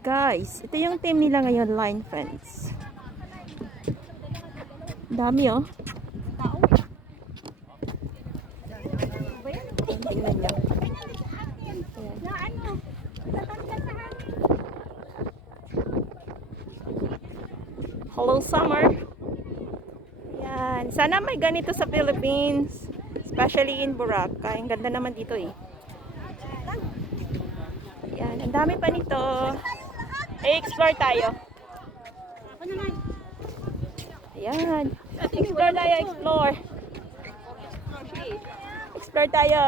Guys, ito yung team nila ngayon, Line Friends. Dami oh. Tingnan nyo. Hello summer. Yan. Sana may ganito sa Philippines. Especially in Boracay. Ang ganda naman dito eh. Yan. Ang dami pa nito. I-explore tayo. Ayan. Explore tayo, explore. Explore tayo.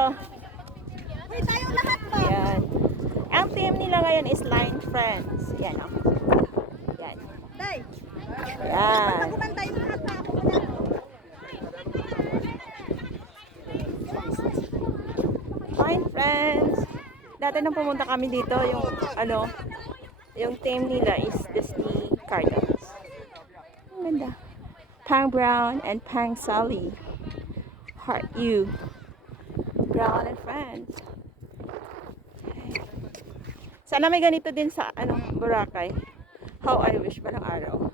Ayan. Ang team nila ngayon is Line Friends. Yan o. Yan. Yan. Line Friends. Dati nang pumunta kami dito, yung team nila is Disney Cardinals. Ang ganda. Pang Brown and Pang Sally. Heart You. Brown and Friends. Okay. Sana may ganito din sa Boracay. How I wish palang araw.